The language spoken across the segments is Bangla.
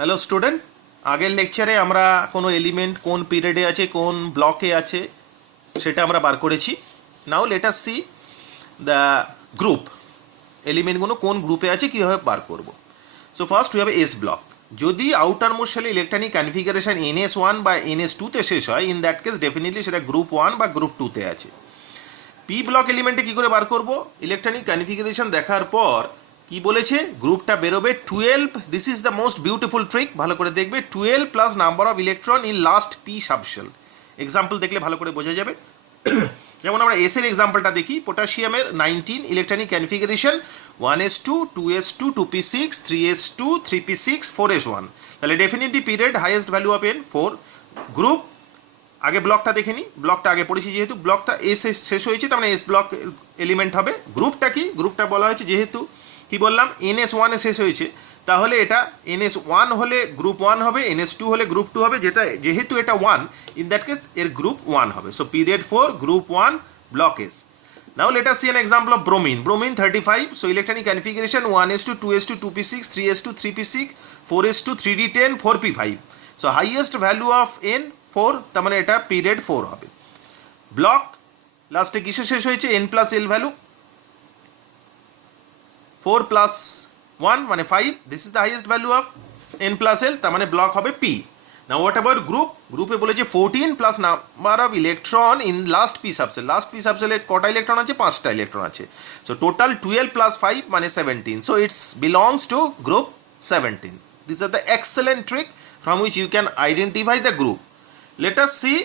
হ্যালো স্টুডেন্ট, আগের লেকচারে আমরা কোনো এলিমেন্ট কোন পিরিয়ডে আছে কোন ব্লকে আছে সেটা আমরা বার করেছি। Now let us see the group, এলিমেন্টগুলো কোন গ্রুপে আছে কীভাবে বার করব। So first we have s block. যদি আউটার মোস্ট সেলে ইলেকট্রনিক কনফিগারেশন NS1 বা NS2-তে শেষ হয়, ইন দ্যাট কেস ডেফিনেটলি সেটা গ্রুপ 1 বা গ্রুপ 2-তে আছে। পি ব্লক এলিমেন্টে কী করে বার করব? ইলেকট্রনিক কনফিগারেশন দেখার পর কি বলেছে, গ্রুপটা বেরোবে 12। This is the most beautiful trick, ভালো করে দেখবে। 12 plus number of electron in last P subshell. Example দেখলে ভালো করে বোঝা যাবে। যেমন আমরা এসের এক্সাম্পলটা দেখি, পটাশিয়ামের 19 electronic configuration 1s2 2s2 2p6 3s2 3p6 4s1। তাহলে definitely period highest value of n 4। Group আগে ব্লকটা দেখে নিই, ব্লকটা আগে পড়েছি, যেহেতু ব্লকটা এস শেষ হয়েছে তার মানে এস ব্লক এলিমেন্ট হবে। গ্রুপটা কি? গ্রুপটা বলা হয়েছে যেহেতু কি বললাম NS1 এ শেষ হয়েছে, তাহলে এটা NS1 হলে গ্রুপ 1 হবে, NS2 হলে গ্রুপ 2 হবে। যেহেতু এটা 1, ইন দ্যাট কেস এর গ্রুপ 1 হবে। So period 4 group 1 block S. Now let us see an example of bromine. Bromine 35. So electronic configuration 1s2 2s2 2p6 3s2 3p6 4s2 3d10 4p5. So highest value of n 4, তার মানে এটা পিরিয়ড 4 হবে। ব্লক লাস্টে কিসে শেষ হয়েছে? n plus l value 4 plus 1 মানে 5। This is the highest value of n plus l, তার মানে ব্লক হবে p. Now what about group? গ্রুপে বলেছে 14 plus number of electron in last p subshell. Last p সাবসেলে কটা ইলেকট্রন আছে? 5টা ইলেকট্রন আছে। সো টোটাল 12 প্লাস 5 মানে 17। So it's belongs to group 17। This are the excellent trick from which you can identify the group. Let us see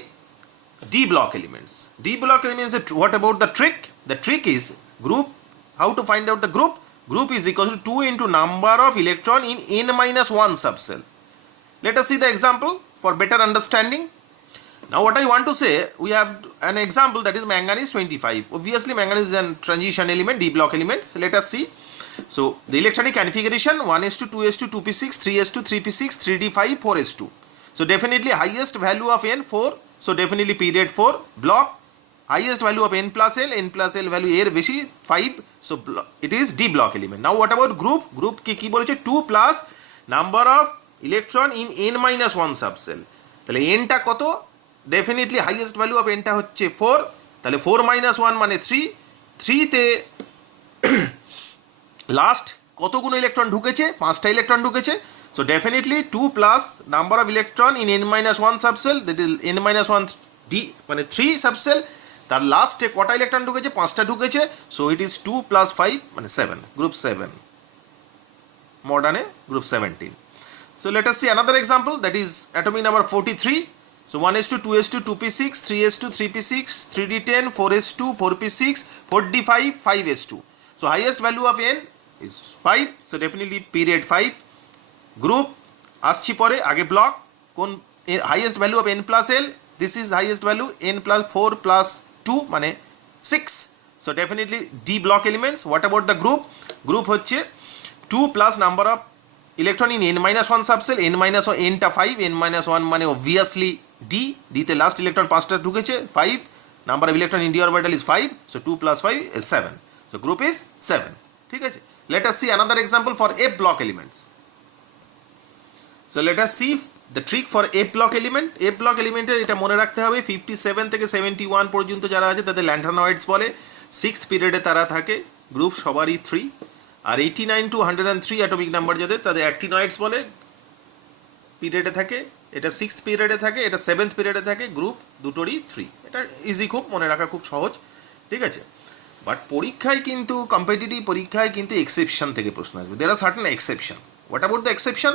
D block elements. D block elements, what about the trick? The trick is group. How to find out the group? Group is equal to 2 into number of electron in n-1 subcell. Let us see the example for better understanding. Now what I want to say, we have an example that is manganese 25. Obviously manganese is a transition element, D block element. So let us see. So the electronic configuration 1s2 2s2 2p6 3s2 3p6 3d5 4s2. So definitely highest value of n 4. So definitely period 4 block. Highest value of n plus l value এর বেশি 5. So it is D block element. Now what about group? Group কি বলেছে? 2 plus number of electron in n-1 subcell. তাহলে n টা কত? Definitely highest value of n টা হচ্ছে 4। তাহলে 4 minus 1 মানে 3। 3 তে লাস্ট কতগুলো ইলেকট্রন ঢুকেছে? 5টা ইলেকট্রন ঢুকেছে। So definitely 2 plus number of electron in n-1 subshell, that is n-1 D মানে 3 সাবসেল। তার লাস্টে কটা ইলেকট্রন ঢুকেছে? 5টা ঢুকেছে। সো ইট ইজ 2 প্লাস 5 মানে 7, গ্রুপ 7। মডার্নে group 17। So let us see another example, that is atomic number 43. So 1s2 2s2 2p6 3s2 3p6 3d10 4s2 4p6 4d5 5s2. So highest value of n is 5. So definitely period 5. Group আসছি পরে, আগে ব্লক কোন highest value of n plus l. This is highest value n plus 4 plus 2 মানে 6. So definitely D block elements. What about the group? Group হচ্ছে 2 plus number of electron in n-1 subcell, n-1 n টা 5, n-1 মানে obviously D. D তে লাস্ট ইলেকট্রন 5টা ঢুকেছে 5, number of electron in d orbital is 5. So 2 plus 5 is 7. So group is 7. ঠিক আছে। Let us see another example for F block elements. So let us see the trick for F block element. F block element এর এটা মনে রাখতে হবে 57 থেকে 71 পর্যন্ত যারা আছে তাদের ল্যান্থানয়েডস বলে। 6th পিরিয়ডে তারা থাকে, গ্রুপ সবারই 3। আর 89 to 103 অ্যাটমিক নাম্বার যাদের তাদের অ্যাক্টিনয়েডস বলে, পিরিয়ডে থাকে। এটা 6th পিরিয়ডে থাকে, এটা 7th পিরিয়ডে থাকে, গ্রুপ দুটোরই 3। এটা ইজি, খুব মনে রাখা খুব সহজ। ঠিক আছে। বাট পরীক্ষায় কিন্তু কম্পিটিটিভ পরীক্ষায় কিন্তু এক্সেপশন থেকে প্রশ্ন আসবে। There are certain exception. What about the exception?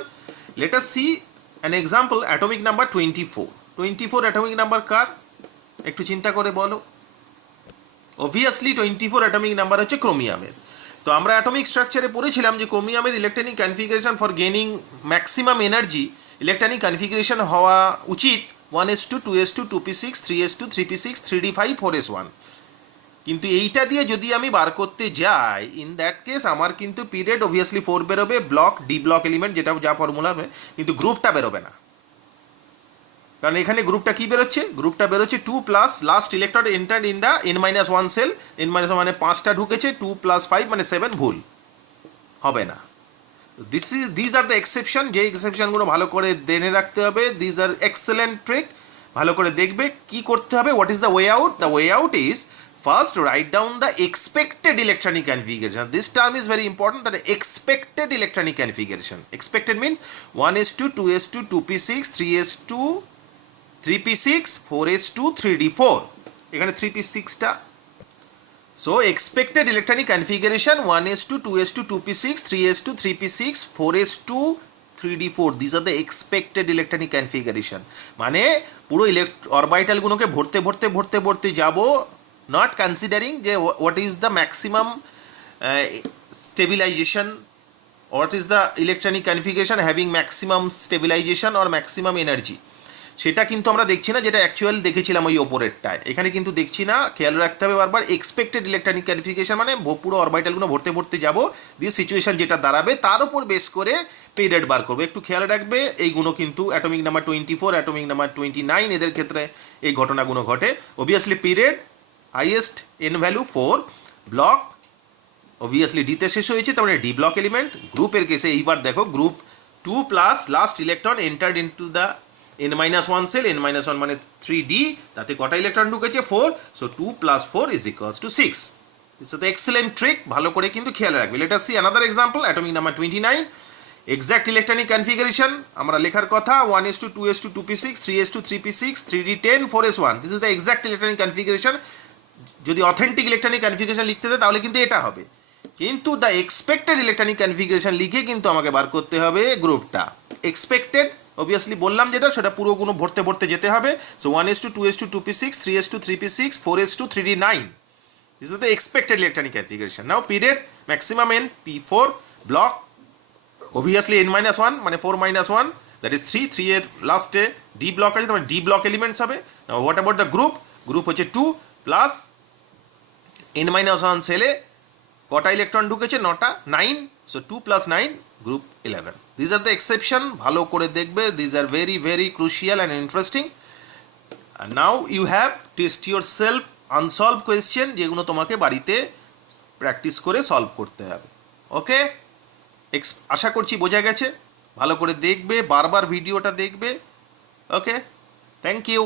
Let us see an example, atomic number 24। 24 atomic number কার? একটু চিন্তা করে বলো। অবভিয়াসলি 24 অ্যাটমিক নাম্বার হচ্ছে ক্রোমিয়ামের। তো আমরা অ্যাটমিক স্ট্রাকচারে পড়েছিলাম যে ক্রোমিয়ামের electronic configuration for gaining maximum energy, electronic configuration হওয়া উচিত 1s2 2s2 2p6 3s2 3p6 3d5 4s1। কিন্তু এইটা দিয়ে যদি আমি বার করতে যাই, ইন দ্যাট কেস আমার কিন্তু পিরিয়ড অবভিয়াসলি 4 বেরোবে, ব্লক ডি ব্লক এলিমেন্ট যেটা যা ফর্মুলা হবে, কিন্তু গ্রুপটা বেরোবে না। কারণ এখানে গ্রুপটা কি বেরোচ্ছে? গ্রুপটা বেরোচ্ছে 2 plus last electron enter in the n-1 shell. n-1 মানে 5টা ঢুকেছে, 2 প্লাস 5 মানে 7, ভুল হবে না। দিস আর দ্য এক্সেপশন, যে এক্সেপশনগুলো ভালো করে জেনে রাখতে হবে। দিস আর এক্সেলেন্ট ট্রিক, ভালো করে দেখবে কি করতে হবে। What is the way out? The way out is first write down the expected electronic configuration. This term is very important, that expected electronic configuration. Expected means 1s2 2s2 2p6 3s2 3p6 4s2 3d4, এখানে 3p6 টা। So expected electronic configuration 1s2 2s2 2p6 3s2 3p6 4s2 3d4, these are the expected electronic configuration। মানে পুরো অরবিটালগুলোকে ভরতে ভরতে ভরতে ভরতে যাব, not considering যে what is the maximum stabilization, what is the electronic configuration having maximum stabilization or maximum energy, সেটা কিন্তু আমরা দেখছি না, যেটা অ্যাকচুয়াল দেখেছিলাম ওই ওপরেরটায়। এখানে কিন্তু দেখছি না, খেয়াল রাখতে হবে বারবার। এক্সপেক্টেড ইলেকট্রনিক কনফিগারেশন মানে পুরো অরবিটালগুলো ভরতে ভরতে যাব, দিয়ে সিচুয়েশন যেটা দাঁড়াবে তার উপর বেস করে পিরিয়ড বার করবো। একটু খেয়াল রাখবে, এইগুলো কিন্তু অ্যাটমিক নাম্বার 24 অ্যাটমিক নাম্বার 29 এদের ক্ষেত্রে এই ঘটনাগুলো ঘটে। Obviously period highest N value 4, block obviously ডিতে শেষ হয়েছে, তার মানে ডি ব্লক এলিমেন্ট। গ্রুপের কেসে এইবার দেখো group 2 plus last electron entered into the n-1 shell, n-1 মানে 3d, তাতে কটা ইলেকট্রন ঢুকেছে 4, so 2 + 4 = 6। This is the excellent trick, ভালো করে কিন্তু খেয়াল রাখবে। Let us see another example, atomic number 29। Exact electronic configuration আমরা লেখার কথা 1s2 2s2 2p6 3s2 3p6 3d10 4s1, this is the exact electronic configuration. যদি অথেন্টিক ইলেকট্রনিক কনফিগারেশন লিখতে দেয় তাহলে কিন্তু এটা হবে, কিন্তু দ্য এক্সপেক্টেড ইলেকট্রনিক কনফিগারেশন লিখে কিন্তু আমাকে বার করতে হবে গ্রুপটা। এক্সপেক্টেড অবভিয়াসলি বললাম যেটা, সেটা পুরোগুলো ভরতে ভরতে যেতে হবে। So 1s2 2s2 2p6 3s2 3p6 4s2 3d9, this is the expected electronic configuration. Now period maximum n p4, block obviously n-1 মানে 4-1, দ্যাট ইজ 3 এর লাস্টে ডি ব্লক আছে, তাহলে ডি ব্লক এলিমেন্টস হবে। Now what about the group? Group হচ্ছে 2 প্লাস n-1 সেলে কটা ইলেকট্রন ঢুকেছে? 9টা, 9, so 2 + 9 group 11। This are the exception, ভালো করে দেখবে। This are very very crucial and interesting. আর now you have test yourself unsolved question, যেগুলো তোমাকে বাড়িতে প্র্যাকটিস করে সলভ করতে হবে। ওকে, আশা করছি বোঝা গেছে। ভালো করে দেখবে, বারবার ভিডিওটা দেখবে। ওকে, থ্যাংক ইউ।